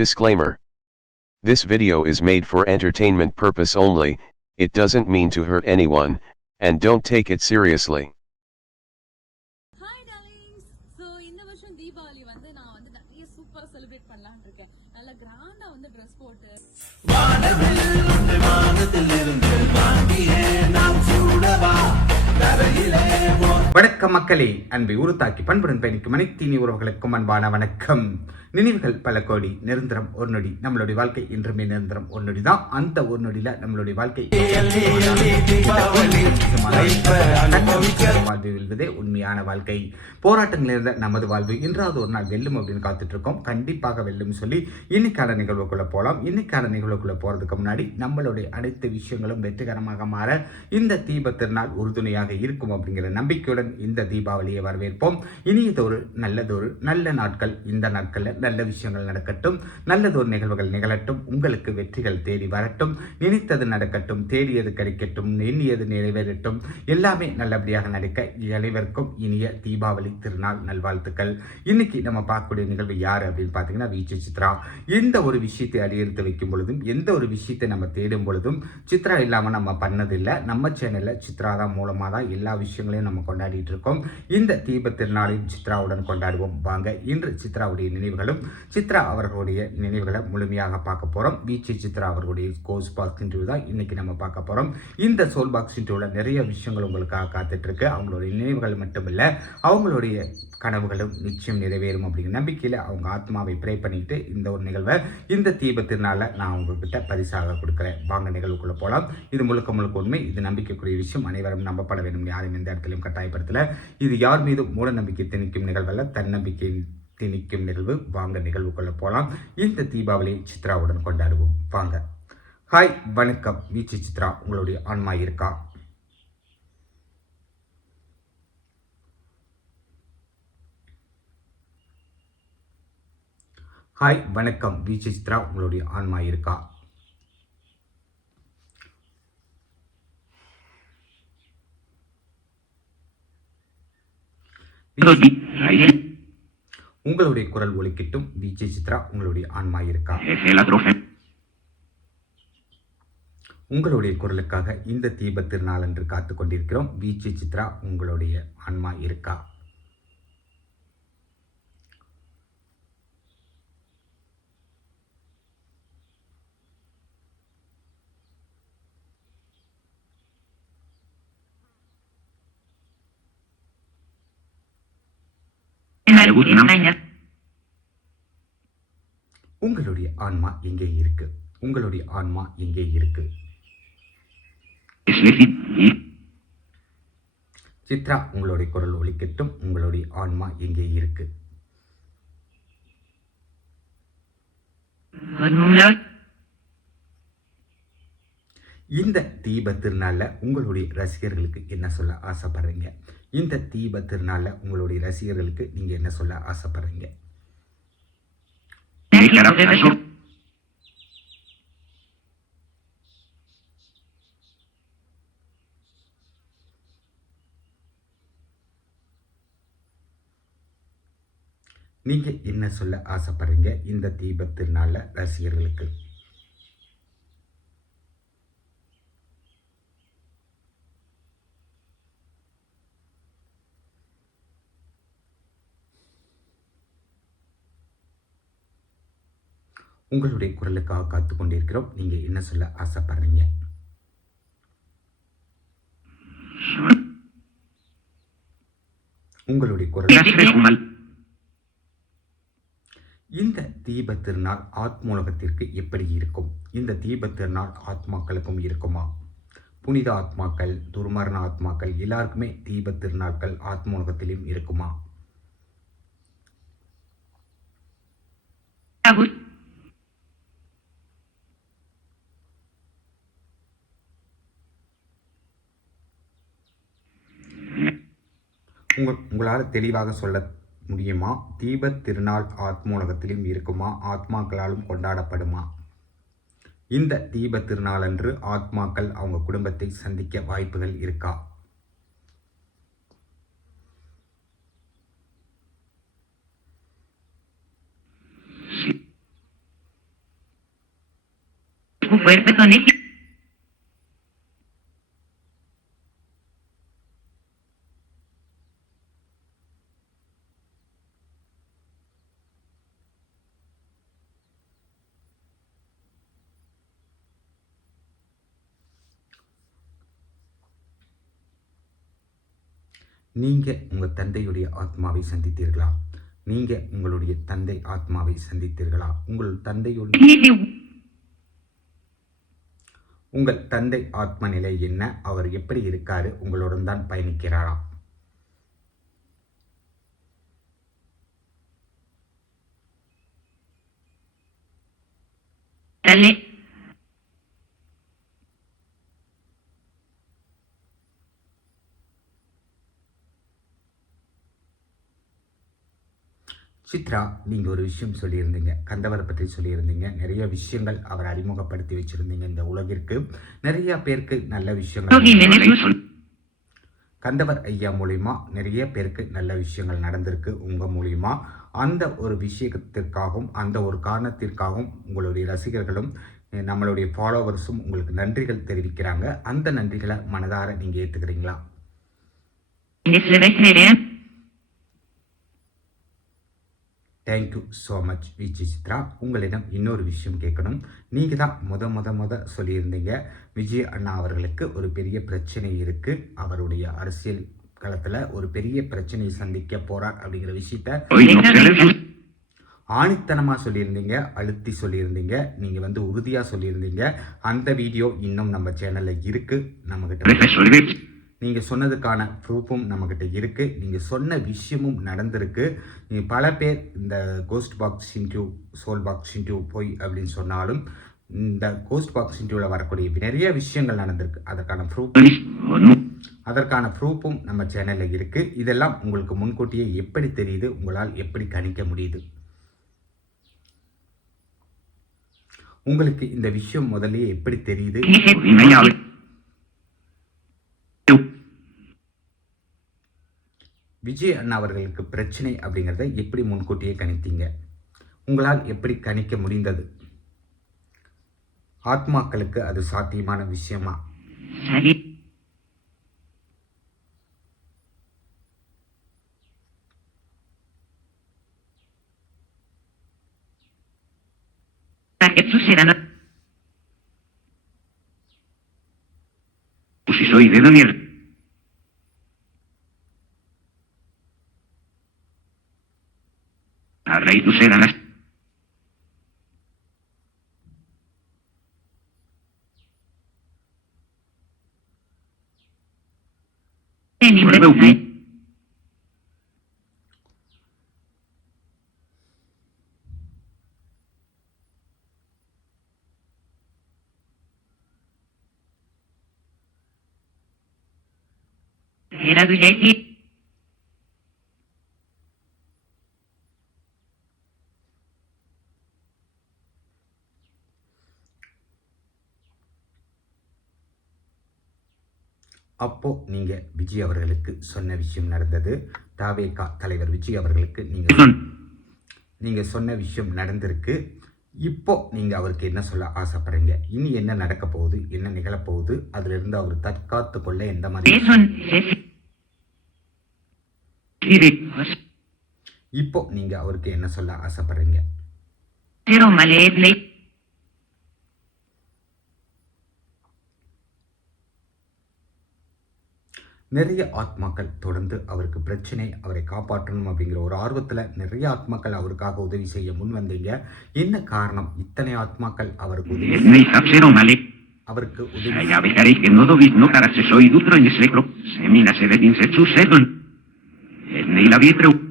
Disclaimer. This video is made for entertainment purpose only, it doesn't mean to hurt anyone, and don't take it seriously. Hi darlings so இந்த வருஷம் தீபாவளி வந்து நான் வந்து நிறைய சூப்பராக celebrate பண்ணலாம்னு இருக்கேன் நல்லா கிராண்டாக வந்து ட்ரெஸ் போட்டு வணக்க மக்களே அன்பை உருத்தாக்கி பண்புடன் பயணிக்கும் மனைத்தீனி உறவுகளுக்கும் அன்பான வணக்கம். நினைவுகள் பல கோடி நிரந்தரம் ஒரு நொடி. நம்மளுடைய வாழ்க்கை இன்றுமே நிரந்தரம் ஒரு நொடி தான் அந்த ஒரு நொடியில நம்மளுடைய வாழ்க்கை வாழ்வு வெல்வதே உண்மையான வாழ்க்கை. போராட்டங்கள் இருந்த நமது வாழ்வு இன்றாவது ஒரு நாள் வெல்லும் அப்படின்னு காத்துட்டு இருக்கோம் கண்டிப்பாக வெல்லும் சொல்லி இன்னைக்கான நிகழ்வுக்குள்ள போகலாம் இன்னைக்கான நிகழ்வுக்குள்ள போறதுக்கு முன்னாடி நம்மளுடைய அனைத்து விஷயங்களும் வெற்றிகரமாக மாற இந்த தீப திருநாள் உறுதுணையாக இருக்கும் அப்படிங்கிற நம்பிக்கையுடன் இந்த தீபாவளியை வரவேற்போம். இனியதொரு நல்லதொரு நல்ல நாட்கள். இந்த நாட்களில் நல்ல விஷயங்கள் நடக்கட்டும். நல்லதொரு நிகழ்வுகள் நிகழட்டும். உங்களுக்கு வெற்றிகள் தேடி வரட்டும். நினைத்தது நடக்கட்டும். தேடியது கிடைக்கட்டும். எண்ணியது நிறைவேறட்டும். எல்லாமே நல்லபடியாக நடக்க அனைவருக்கும் இனிய தீபாவளி திருநாள் நல்வாழ்த்துக்கள். இன்னைக்கு நம்ம பார்க்கக்கூடிய நிகழ்வு யார் அப்படின்னு பார்த்தீங்கன்னா வீச்சு சித்ரா. எந்த ஒரு விஷயத்தை அடியெடுத்து வைக்கும் பொழுதும் எந்த ஒரு விஷயத்தை நம்ம தேடும் பொழுதும் சித்ரா இல்லாமல் நம்ம பண்ணதில்லை. நம்ம சேனலில் சித்ரா தான் மூலமாக தான் எல்லா விஷயங்களையும் நம்ம கொண்டாடி கொண்டாடிட்டு இருக்கோம் இந்த தீப திருநாளையும் சித்ராவுடன் கொண்டாடுவோம். வாங்க இன்று சித்ராவுடைய நினைவுகளும் சித்ரா அவர்களுடைய நினைவுகளை முழுமையாக பார்க்க போகிறோம் வீச்சி சித்ரா அவர்களுடைய கோஸ் பாக்ஸ் இன்டர்வியூ தான் இன்றைக்கி நம்ம பார்க்க போகிறோம் இந்த சோல் பாக்ஸ் இன்டர்வியூவில் நிறைய விஷயங்கள் உங்களுக்காக காத்துட்ருக்கு. அவங்களுடைய நினைவுகள் மட்டுமில்லை அவங்களுடைய கனவுகளும் நிச்சயம் நிறைவேறும் அப்படிங்கிற நம்பிக்கையில் அவங்க ஆத்மாவை ப்ரே பண்ணிட்டு இந்த ஒரு நிகழ்வை இந்த தீப திருநாளில் நான் உங்ககிட்ட பரிசாக கொடுக்குறேன். வாங்க நிகழ்வுக்குள்ளே போகலாம் இது முழுக்க முழுக்க உண்மை. இது நம்பிக்கைக்குரிய விஷயம். அனைவரும் நம்பப்பட வேண்டும். யாரும் எந்த இடத்துலையும் கட்டாயப்படுத்த நேரத்தில் இது யார் மீது மூட நம்பிக்கை திணிக்கும் நிகழ்வல்ல தன்னம்பிக்கை திணிக்கும் நிகழ்வு. வாங்க நிகழ்வுக்குள்ளே போகலாம் இந்த தீபாவளி சித்ராவுடன் கொண்டாடுவோம். வாங்க. ஹாய் வணக்கம். வீச்சு சித்ரா உங்களுடைய ஆன்மா இருக்கா? ஹாய் வணக்கம். வீச்சு சித்ரா உங்களுடைய ஆன்மா இருக்கா? உங்களுடைய குரல் ஒலிக்கட்டும். வீச்சு சித்ரா உங்களுடைய ஆன்மா இருக்கா உங்களுடைய குரலுக்காக இந்த தீப திருநாள் என்று காத்து கொண்டிருக்கிறோம். வீச்சு சித்ரா உங்களுடைய ஆன்மா இருக்கா உங்களுடைய ஆன்மா எங்கே இருக்கு? உங்களுடைய ஆன்மா எங்கே இருக்கு? சித்ரா உங்களுடைய குரல் ஒலிக்கட்டும். உங்களுடைய ஆன்மா எங்கே இருக்கு? இந்த தீப திருநாளில் உங்களுடைய ரசிகர்களுக்கு என்ன சொல்ல ஆசைப்படுறீங்க? இந்த தீப திருநாளில் உங்களுடைய ரசிகர்களுக்கு நீங்கள் என்ன சொல்ல ஆசைப்படுறீங்க? நீங்கள் என்ன சொல்ல ஆசைப்படுறீங்க இந்த தீப திருநாளில் ரசிகர்களுக்கு? உங்களுடைய குரலுக்காக காத்து கொண்டிருக்கிறோம் நீங்க என்ன சொல்ல ஆசைப்படுறீங்க? உங்களுடைய குரல். இந்த தீப திருநாள் ஆத்மூலகத்திற்கு எப்படி இருக்கும்? இந்த தீப திருநாள் ஆத்மாக்களுக்கும் இருக்குமா? புனித ஆத்மாக்கள் துர்மரண ஆத்மாக்கள் எல்லாருக்குமே தீப திருநாட்கள் ஆத்மூலகத்திலும் இருக்குமா? உங்கள் உங்களால் தெளிவாக சொல்ல முடியுமா? தீபத் திருநாள் ஆத்மூலகத்திலும் இருக்குமா? ஆத்மாக்களாலும் கொண்டாடப்படுமா? இந்த தீப திருநாளன்று ஆத்மாக்கள் அவங்க குடும்பத்தை சந்திக்க வாய்ப்புகள் இருக்கா? tu con நீங்கள் நீங்க தந்தையுடைய ஆத்மாவை சந்தித்தீர்களா? நீங்க உங்களுடைய தந்தை ஆத்மாவை சந்தித்தீர்களா? உங்கள் தந்தையுடைய உங்கள் தந்தை ஆத்ம நிலை என்ன? அவர் எப்படி இருக்காரு? உங்களுடன் தான் பயணிக்கிறாரா? Dale. சித்ரா நீங்க ஒரு விஷயம் சொல்லியிருந்தீங்க. கந்தவரை பற்றி சொல்லியிருந்தீங்க. நிறைய விஷயங்கள் அவர் அறிமுகப்படுத்தி வச்சிருந்தீங்க இந்த உலகிற்கு. நிறைய பேருக்கு நல்ல விஷயங்கள். கந்தவர் ஐயா மூலியமா நிறைய பேருக்கு நல்ல விஷயங்கள் நடந்திருக்கு உங்க மூலியமா. அந்த ஒரு விஷயத்திற்காகவும் அந்த ஒரு காரணத்திற்காகவும் உங்களுடைய ரசிகர்களும் நம்மளுடைய ஃபாலோவர்ஸும் உங்களுக்கு நன்றிகள் தெரிவிக்கிறாங்க. அந்த நன்றிகளை மனதார நீங்க ஏத்துக்கிறீங்களா? Thank you so much Vijay Chitra. உங்களிடம் இன்னொரு விஷயம் கேட்கணும். நீங்கள் தான் முத முத முத சொல்லியிருந்தீங்க. விஜய் அண்ணா அவர்களுக்கு ஒரு பெரிய பிரச்சனை இருக்குது அவருடைய அரசியல் களத்தில் ஒரு பெரிய பிரச்சனையை சந்திக்க போகிறார் அப்படிங்கிற விஷயத்த. ஆணித்தனமாக சொல்லியிருந்தீங்க அழுத்தி சொல்லியிருந்தீங்க நீங்கள் வந்து உறுதியாக சொல்லியிருந்தீங்க. அந்த வீடியோ இன்னும் நம்ம சேனலில் இருக்குது நம்மக்கிட்ட. நீங்கள் சொன்னதுக்கான ப்ரூஃபும் நம்மக்கிட்ட இருக்குது நீங்கள் சொன்ன விஷயமும் நடந்திருக்கு. நீங்கள் பல பேர் இந்த கோஸ்ட் பாக்ஸ் இன்டியூ சோல் பாக்ஸ் இன்டியூ போய் அப்படின்னு சொன்னாலும் இந்த கோஸ்ட் பாக்ஸ் இன்டியூவில் வரக்கூடிய நிறைய விஷயங்கள் நடந்திருக்கு. அதற்கான ப்ரூஃப் அதற்கான ப்ரூஃபும் நம்ம சேனலில் இருக்குது இதெல்லாம் உங்களுக்கு முன்கூட்டியே எப்படி தெரியுது? உங்களால் எப்படி கணிக்க முடியுது? உங்களுக்கு இந்த விஷயம் முதல்லயே எப்படி தெரியுது? விஜய் அண்ணா அவர்களுக்கு பிரச்சனை அப்படிங்கிறத எப்படி முன்கூட்டியே கணித்தீங்க? உங்களால் எப்படி கணிக்க முடிந்தது? ஆத்மாக்களுக்கு அது சாத்தியமான விஷயமா. Jesús si soy de Daniel. A rey tu las. Prueba un Era Guilletti. அப்போ நீங்க விஜய் அவர்களுக்கு சொன்ன விஷயம் நடந்தது. தாவேகா தலைவர் விஜய் அவர்களுக்கு நீங்க நீங்க சொன்ன விஷயம் நடந்திருக்கு. இப்போ நீங்க அவருக்கு என்ன சொல்ல ஆசைப்படுறீங்க? இனி என்ன நடக்க போகுது? என்ன நிகழப் போகுது? அதுல இருந்து அவர் தற்காத்து கொள்ள எந்த மாதிரி. இப்போ நீங்க அவருக்கு என்ன சொல்ல ஆசைப்படுறீங்க. நிறைய ஆத்மாக்கள் தொடர்ந்து அவருக்கு பிரச்சனை அவரை காப்பாற்றணும் அப்படிங்கிற ஒரு ஆர்வத்தில் நிறைய ஆத்மாக்கள் அவருக்காக உதவி செய்ய முன் வந்தீங்க. என்ன காரணம் இத்தனை ஆத்மாக்கள் அவருக்கு உதவி. அவருக்கு உதவி y la vientre.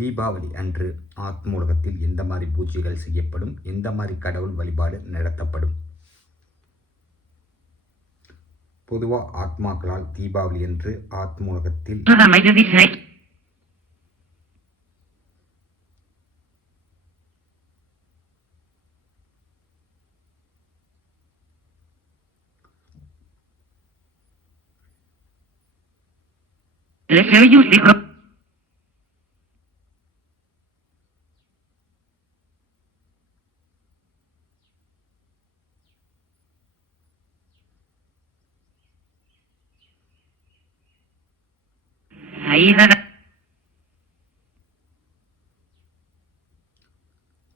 தீபாவளி அன்று ஆத்மூலகத்தில் எந்த மாதிரி பூஜைகள் செய்யப்படும் எந்த மாதிரி கடவுள் வழிபாடு நடத்தப்படும்? பொதுவாக ஆத்மாக்களால் தீபாவளி என்று ஆத்மூலகத்தில் Toda mai de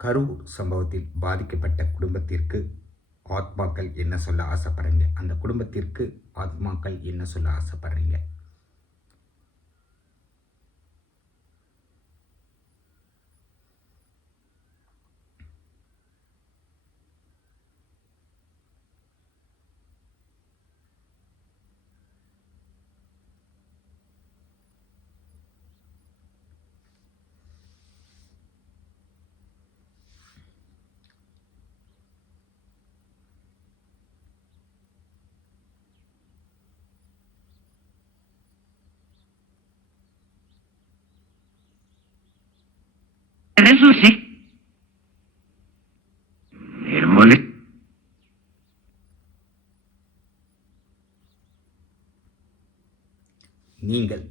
கரூர் சம்பவத்தில் பாதிக்கப்பட்ட குடும்பத்திற்கு ஆத்மாக்கள் என்ன சொல்ல ஆசைப்படுறீங்க? அந்த குடும்பத்திற்கு ஆத்மாக்கள் என்ன சொல்ல ஆசைப்படுறீங்க? Adesso sì. Ermole. நீங்கள்.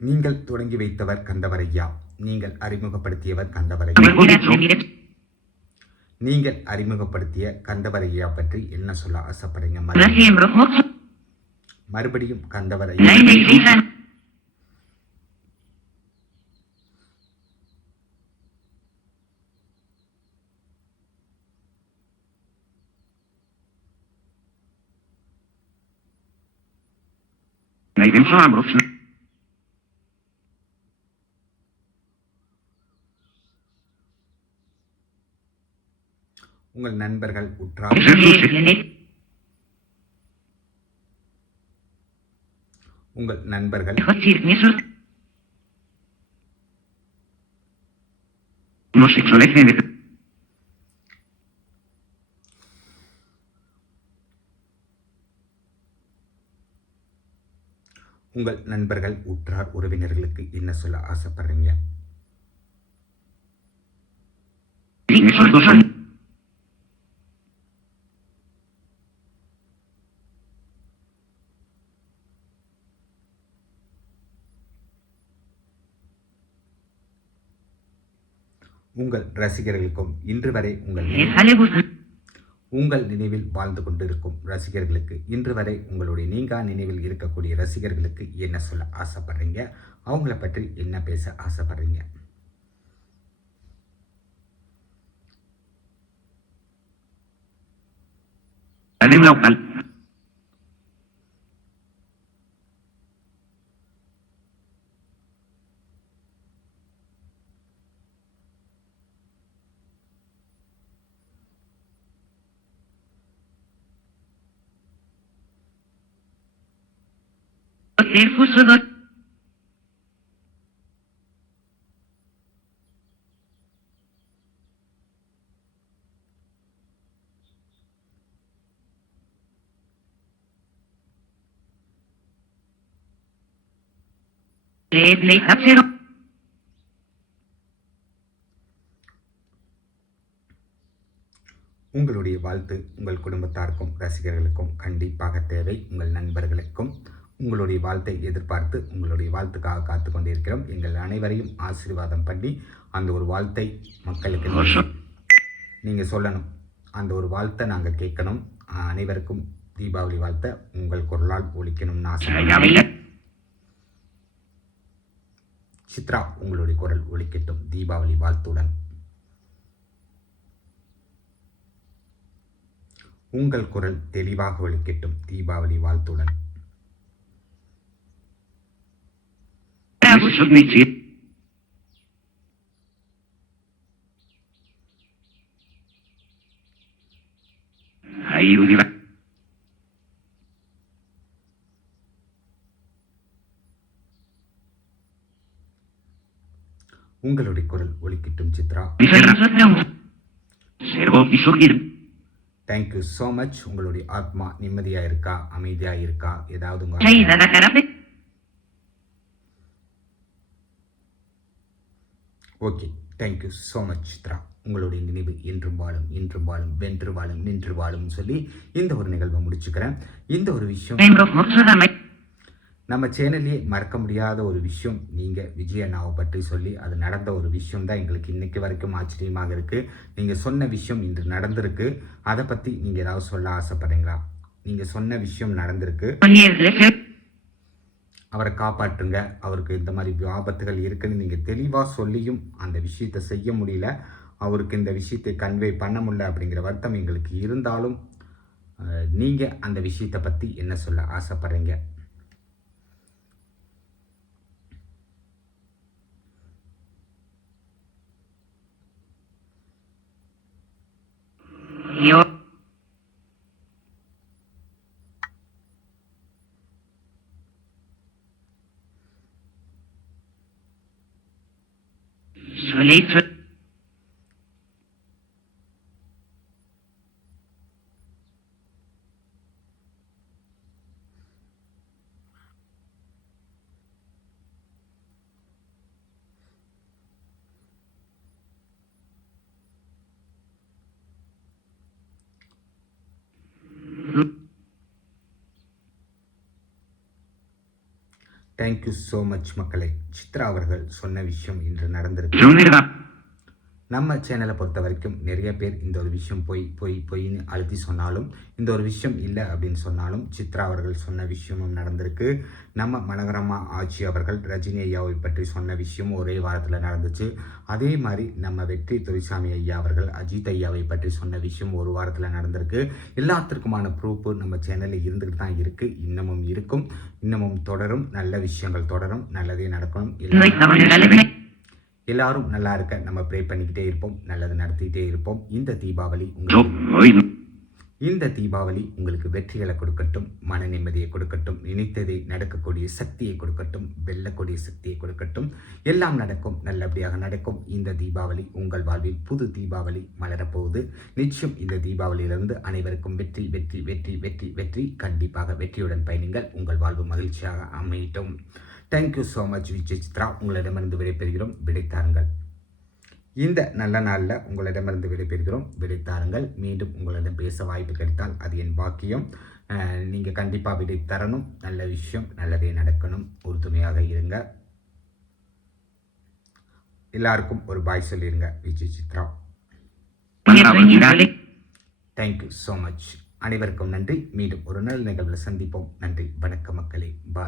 நீங்கள் தொடங்கி வைத்தவர் கந்தவரையா நீங்கள் அறிமுகப்படுத்தியவர் கந்தவரையா. நீங்கள் அறிமுகப்படுத்திய கந்தவரையா பற்றி என்ன சொல்ல forse... மறுபடியும் கந்தவரையா Lei mi dica... Lei penso a Brooks. உங்கள் நண்பர்கள் உற்றார் உங்கள் நண்பர்கள் Omosessuale உங்கள் நண்பர்கள் உற்றார் உறவினர்களுக்கு என்ன சொல்ல ஆசைப்படுறீங்க? உங்கள் ரசிகர்களுக்கும் இன்று வரை உங்கள் உங்கள் நினைவில் வாழ்ந்து கொண்டிருக்கும் ரசிகர்களுக்கு இன்று வரை உங்களுடைய நீங்கா நினைவில் இருக்கக்கூடிய ரசிகர்களுக்கு என்ன சொல்ல ஆசைப்படுறீங்க? அவங்கள பற்றி என்ன பேச ஆசைப்படுறீங்க? நினைவில் local. Poter உங்களுடைய வாழ்த்து உங்கள் குடும்பத்தாருக்கும் ரசிகர்களுக்கும் கண்டிப்பாக தேவை உங்கள் உங்களுடைய வாழ்த்தை எதிர்பார்த்து உங்களுடைய வாழ்த்துக்காக காத்து கொண்டிருக்கிறோம் எங்கள் அனைவரையும் ஆசீர்வாதம் பண்ணி அந்த ஒரு வாழ்த்தை மக்களுக்கு நீங்க- நீங்க சொல்லணும். அந்த ஒரு வாழ்த்தை நாங்கள் கேட்கணும். அனைவருக்கும் தீபாவளி வாழ்த்தை உங்கள் குரலால் ஒழிக்கணும்னு ஆசை சித்ரா உங்களுடைய குரல் ஒழிக்கட்டும் தீபாவளி வாழ்த்துடன். உங்கள் குரல் தெளிவாக ஒழிக்கட்டும் Deepavali வாழ்த்துடன். Rozhodný cíl. A i univerzita. உங்களுடைய குரல் ஒலிக்கிட்டும் Chitra. Thank you so much உங்களுடைய ஆத்மா நிம்மதியா இருக்கா அமைதியா இருக்கா ஏதாவது உங்க okay thank you so much Chitra. உங்களுடைய நினைவு என்றும் வாழும் இன்றும் வாழும் வென்று வாழும் நின்று வாழும் சொல்லி இந்த ஒரு நிகழ்வை முடிச்சுக்கிறேன். இந்த ஒரு விஷயம். நம்ம சேனல்லே மறக்க முடியாத ஒரு விஷயம். நீங்கள் விஜய் அண்ணாவை பற்றி சொல்லி அது நடந்த ஒரு விஷயம் தான் எங்களுக்கு இன்னைக்கு வரைக்கும் ஆச்சரியமாக இருக்குது நீங்கள் சொன்ன விஷயம் இன்று நடந்திருக்கு. அதை பற்றி நீங்கள் ஏதாவது சொல்ல ஆசைப்படுறீங்களா? நீங்கள் சொன்ன விஷயம் நடந்திருக்கு. அவரை காப்பாற்றுங்க. அவருக்கு இந்த மாதிரி ஆபத்துகள் இருக்குன்னு நீங்கள் தெளிவாக சொல்லியும் அந்த விஷயத்தை செய்ய முடியல. அவருக்கு இந்த விஷயத்தை கன்வே பண்ண முடியல அப்படிங்கிற வருத்தம் எங்களுக்கு இருந்தாலும் நீங்கள் அந்த விஷயத்தை பற்றி என்ன சொல்ல ஆசைப்பட்றீங்க? night. Thank you so much மக்களை. சித்ரா அவர்கள் சொன்ன விஷயம் இன்று நடந்திருக்கு. நம்ம சேனலை பொறுத்த வரைக்கும் நிறைய பேர் இந்த ஒரு விஷயம் பொய் பொய் பொய்ன்னு அழுத்தி சொன்னாலும் இந்த ஒரு விஷயம் இல்லை அப்படின்னு சொன்னாலும் சித்ரா அவர்கள் சொன்ன விஷயமும் நடந்திருக்கு. நம்ம மனோகரமா ஆட்சி அவர்கள் ரஜினி ஐயாவை பற்றி சொன்ன விஷயம் ஒரே வாரத்தில் நடந்துச்சு. அதே மாதிரி நம்ம வெற்றி துரைசாமி ஐயா அவர்கள் அஜித் ஐயாவை பற்றி சொன்ன விஷயம் ஒரு வாரத்தில் நடந்திருக்கு. எல்லாத்திற்குமான ப்ரூஃப் நம்ம சேனலில் இருந்துகிட்டு தான் இருக்குது இன்னமும் இருக்கும். இன்னமும் தொடரும். நல்ல விஷயங்கள் தொடரும். நல்லதே நடக்கணும். nella எல்லாரும் நல்லா இருக்க நம்ம ப்ரே பண்ணிக்கிட்டே இருப்போம் நல்லது நடத்திக்கிட்டே இருப்போம். இந்த தீபாவளி உங்களுக்கு. இந்த தீபாவளி உங்களுக்கு வெற்றிகளை கொடுக்கட்டும் மன நிம்மதியை கொடுக்கட்டும் நினைத்ததை நடக்கக்கூடிய சக்தியை கொடுக்கட்டும் வெல்லக்கூடிய சக்தியை கொடுக்கட்டும். எல்லாம் நடக்கும் நல்லபடியாக நடக்கும். இந்த தீபாவளி உங்கள் வாழ்வில் புது தீபாவளி மலரப்போகுது. நிச்சயம் இந்த தீபாவளியிலிருந்து அனைவருக்கும் வெற்றி வெற்றி வெற்றி வெற்றி வெற்றி. கண்டிப்பாக வெற்றியுடன் பயணிங்கள். உங்கள் வாழ்வு மகிழ்ச்சியாக அமையட்டும். Thank you so much Vijay Chitra உங்களிடமிருந்து விடைபெறுகிறோம் விடைத்தாருங்கள் இந்த நல்ல நாளில் உங்களிடமிருந்து விடைபெறுகிறோம் விடைத்தாருங்கள் மீண்டும் உங்களிடம் பேச வாய்ப்பு கிடைத்தால் அது என் பாக்கியம். நீங்கள் கண்டிப்பாக விடை தரணும். நல்ல விஷயம் நல்லதே நடக்கணும். உறுதுணையாக இருங்க. எல்லாருக்கும் ஒரு பாய் சொல்லிடுங்க Vijay Chitra. Thank you so much அனைவருக்கும் நன்றி. மீண்டும் ஒரு நல்ல நிகழ்வில் சந்திப்போம். நன்றி. வணக்கம் மக்களே. பாய்